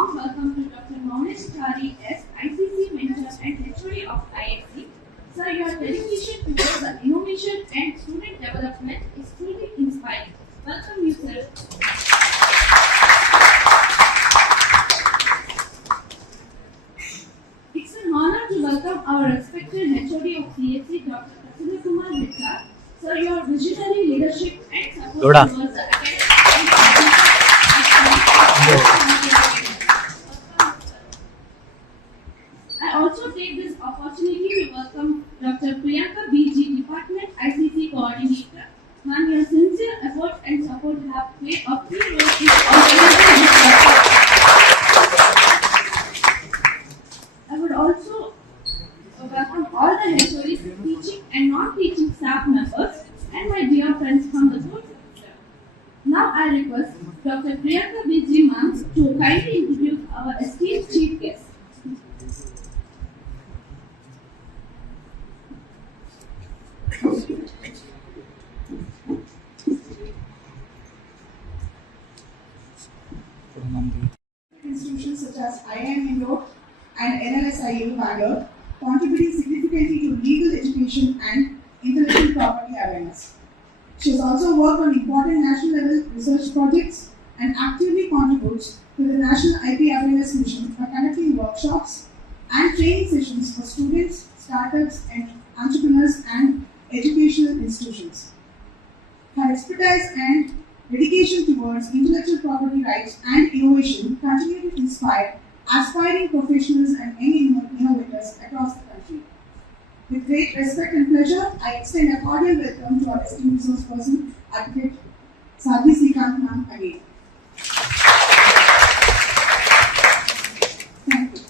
warm welcome to Dr. 𝐏𝐺𝐬𝐻 S, ICC mentor and HOD of ISC. Sir, your dedication towards the innovation and student development is truly inspiring. Welcome you, sir. It's an honor to welcome our respected HOD of CSE, Dr. 𝐏𝐫𝐨𝐭𝐞𝐜𝐭𝐢𝐧𝑠. Sir, your visionary leadership and support towards the academic I also take this opportunity to welcome Dr. Priyanka B.G., Department ICC Coordinator. Ma'am, your sincere effort and support have played a key role in organizing this workshop. I would also welcome all the HODs, teaching and non-teaching staff members, and my dear friends from the board. Now I request Dr. Priyanka B.G. ma'am to kindly introduce our esteemed chief guest. Institutions such as IIM Indore and NLSIU Bangalore contributing significantly to legal education and intellectual property awareness. She has also worked on important national level research projects and actively contributes to the National IP Awareness Mission by conducting workshops and training sessions for students, startups, and entrepreneurs and educational institutions. Her expertise and dedication towards intellectual property rights and innovation continue to inspire aspiring professionals and young innovators across the country. With great respect and pleasure, I extend a cordial welcome to our esteemed resource person, Advocate Sadhvi Kanth ma'am again. Thank you.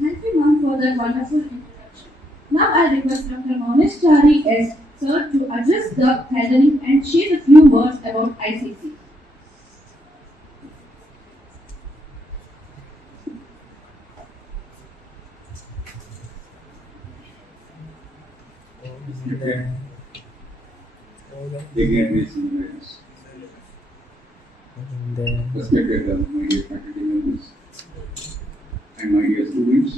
Thank you, ma'am, for that wonderful introduction. Now I request Dr. 𝐏𝐺𝐬𝐻 sir to address the gathering and share a few words about ICC. Dignitaries and friends, respected my dear faculty members and my dear students.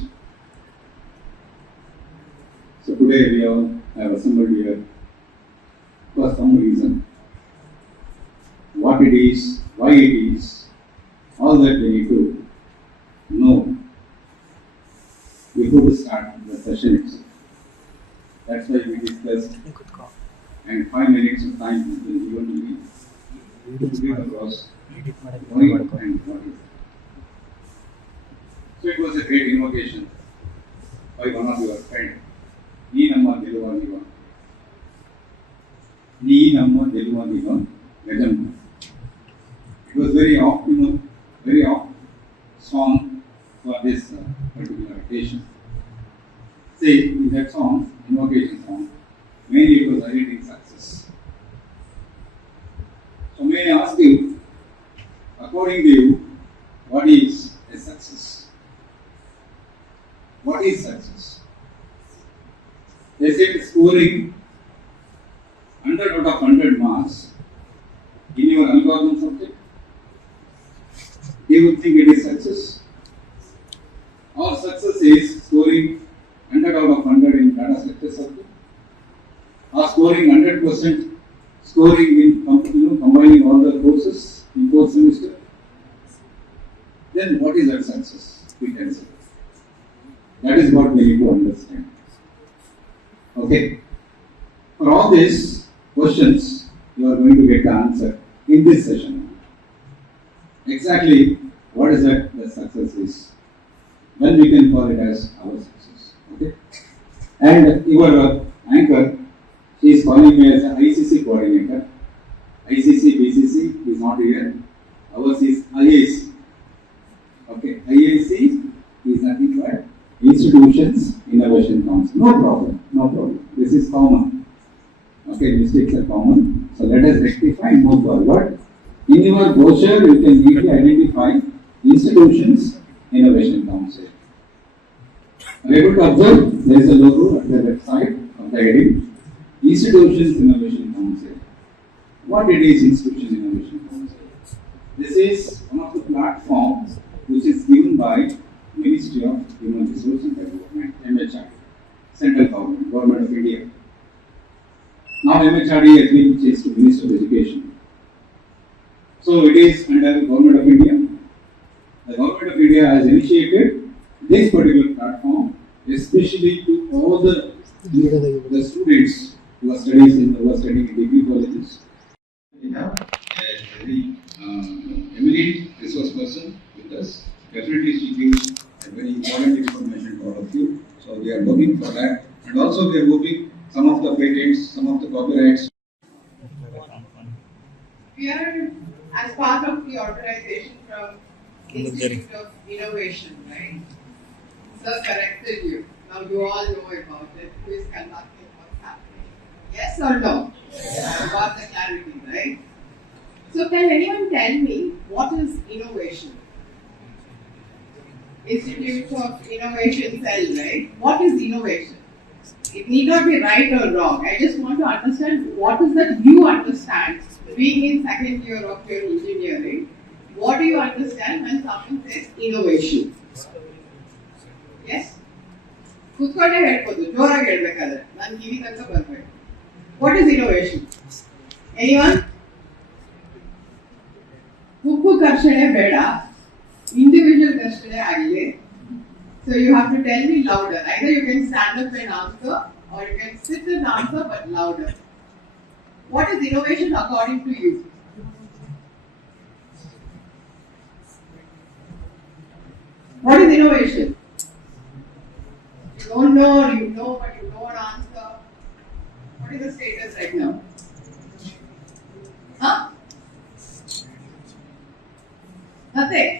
So today we all have assembled here for some reason. What it is, why it is, all that we need to know before we start the session itself. That's why we discussed, and 5 minutes of time has been given to me to bring across why and what is. So it was a great invocation by one of your friends. Ni namma deluvadiva. Ni namma deluvadiva. Legend. It was very optimal, very song for this particular occasion. Say in that song, invocation song, mainly it was highlighting success. So may I ask you, according to you, what is a success? What is success? They say scoring 100 out of 100 marks in your algorithm subject. You would think it is success. Or success is scoring 100 out of 100 in data structure subject. Or scoring 100% scoring in combining all the courses in 4th semester. Then what is that success? We can say. That is what we need to understand. Okay. For all these questions, you are going to get the answer in this session. Exactly what is that the success is. Then we can call it as our success. Okay. And your anchor, she is calling me as an ICC coordinator. ICC, BCC is not here. Ours is IAC. Okay. IAC is nothing but Institutions Innovation Council. No problem. No problem. This is common. Okay, mistakes are common. So let us rectify and move forward. In your brochure, you can easily identify institutions Innovation Council. Are you able to observe? There is a logo at the left side of the heading. Institutions Innovation Council. What it is, Institutions Innovation Council? This is one of the platforms which is given by Ministry of Human Resources and Development, MHRD, Central Government, Government of India. Now MHRD has been changed to Ministry of Education. So it is under the Government of India. The Government of India has initiated this particular platform, especially to all the students who are studying in degree colleges. We have a very eminent resource person with us. Definitely she gives a very important information to all of you. So we are working for that. And also we are working some of the patents, some of the copyrights. We are as part of the organization from Institute of Innovation, right? Sir corrected you. Now you all know about it. Who is conducting what's happening? Yes or no? Yes. About the clarity, right? So can anyone tell me what is innovation? Institute of Innovation Cell, right? What is innovation? It need not be right or wrong. I just want to understand what is that you understand, being in second year of your engineering. What do you understand when someone says innovation? Yes? Kutkonde helpodu, joraಗಿ ಹೇಳಬೇಕಾದ್ರೆ ನಾನು ಕಿವಿ ತನಕ ಬರಬೇಕು. What is innovation? Anyone? ಗುಂಪು ಘರ್ಷಣೆ ಬೇಡ, individual ಘರ್ಷಣೆ ಆಗಲಿ. So you have to tell me louder. Either you can stand up and answer, or you can sit and answer but louder. What is innovation according to you? What is innovation? You don't know, or you know but you don't answer. What is the status right now? Huh? Nothing.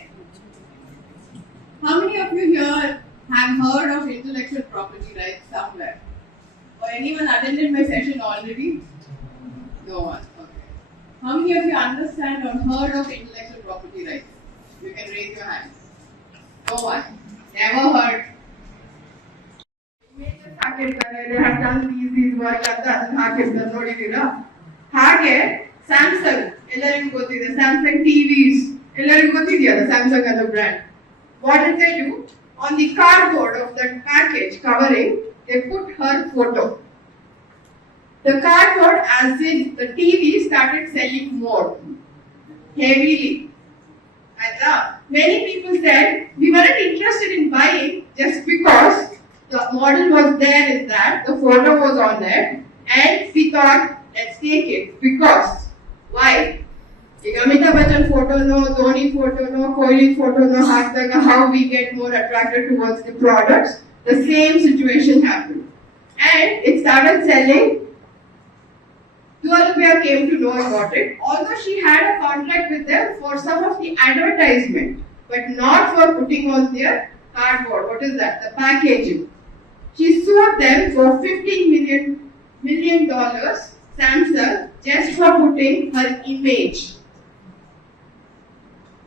How many of you here have heard of intellectual property rights somewhere? Or anyone attended my session already? No one. Okay. How many of you understand or heard of intellectual property rights? You can raise your hands. No one. Never heard. They have done these work ಅಂತ ಅದನ್ನ ಹಾಕಿರ್ತಾರೆ ನೋಡಿದೀರಾ? ಹಾಗೆ Samsung ಎಲ್ಲರಿಗೂ ಗೊತ್ತಿದೆ, Samsung TVs ಎಲ್ಲರಿಗೂ ಗೊತ್ತಿದೆಯಲ್ಲ Samsung ಅನ್ನೋ brand. What did they do? On the cardboard of that package covering, they put her photo. The cardboard, as in the TV, started selling more heavily. And many people said we weren't interested in buying just because the model was there, is that the photo was on there, and we thought let's take it because why? Amitabh Bachchan photo no, Dhoni photo no, Kohli photo no, how we get more attracted towards the products. The same situation happened, and it started selling. Dua Lipa came to know about it. Although she had a contract with them for some of the advertisement, but not for putting on their cardboard. What is that? The packaging. She sued them for $15 million, Samsung, just for putting her image.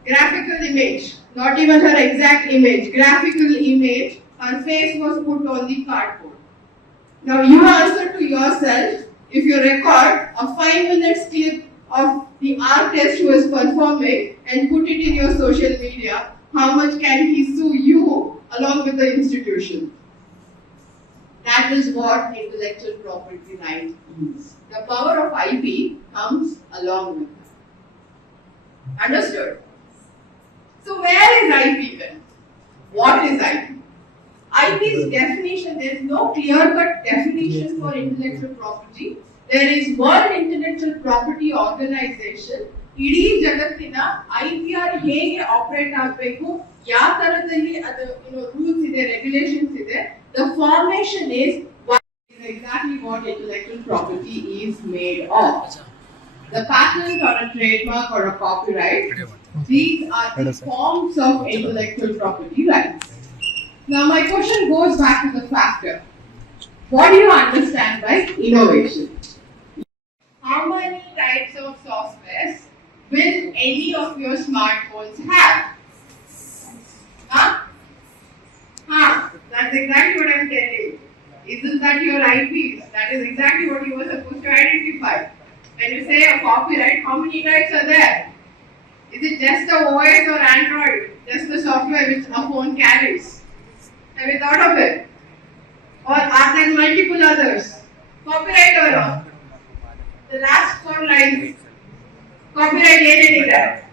Graphical image, not even her exact image, graphical image, her face was put on the cardboard. Now you answer to yourself, if you record a 5-minute clip of the artist who is performing and put it in your social media, how much can he sue you along with the institution? That is what intellectual property right is. The power of IP comes along with it. Understood? So where is IP then? What is IP? IP's definition, there is no clear-cut definition for intellectual property. There is World Intellectual Property Organization. ಇಡೀ ಜಗತ್ತಿನ IPR ಹೇಗೆ operate ಆಗಬೇಕು, ಯಾವ ತರದಲ್ಲಿ ಅದು rules ಇದೆ, regulations ಇದೆ. The formation is exactly what intellectual property is made of. The patent or a trademark or a copyright, these are the forms of intellectual property rights. Now my question goes back to the factor. What do you understand by innovation? How many types of softwares will any of your smartphones have? Huh? That's exactly what I'm telling. Isn't that your IPs? That is exactly what you were supposed to identify. When you say a copyright, how many types are there? Is it just the OS or Android? Just the software which a phone carries? Have you thought of it? Or are there multiple others? Copyright or not? The last 4 lines. Copyright anything there?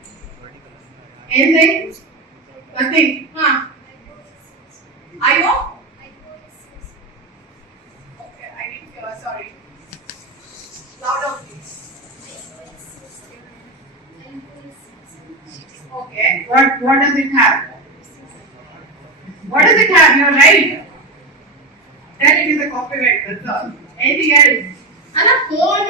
Anything? Nothing? Huh? IO? Okay, I didn't hear, sorry. Louder please. Okay, what does it have? What does it have? You're right. Then it is a copyright, that's all. Anything else? And a phone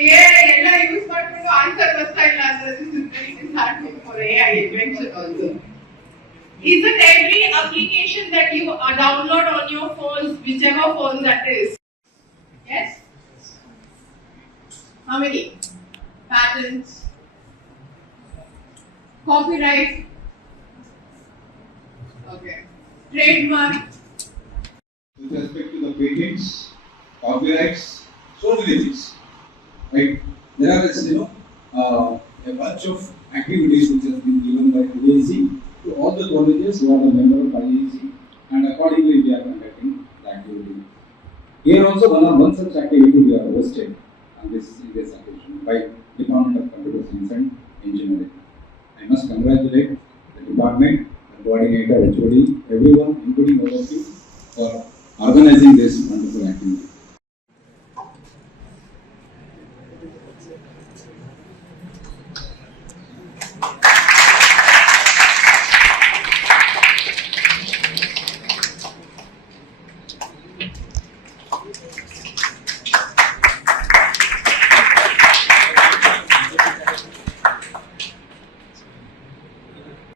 AI use ಮಾಡ್ಕೊಂಡು answer ಬರ್ತಾ ಇಲ್ಲ ಅಂದ್ರೆ this is very disheartening for AI invention also. Isn't every application that you download on your phones, whichever phone that is? Yes? How many? Patents, copyright, okay, trademark. With respect to the patents, copyrights, so many things, right? There are, a bunch of activities which has been given by 𝐏𝐫𝐨𝐽 to all the colleges who are a member of 𝐼AC, and accordingly we are conducting the activity. Here also one such activity we are hosted on this occasion by Department of Computer Science and Engineering. I must congratulate the department, the coordinator, HOD, everyone, including all of you, for organizing this wonderful activity.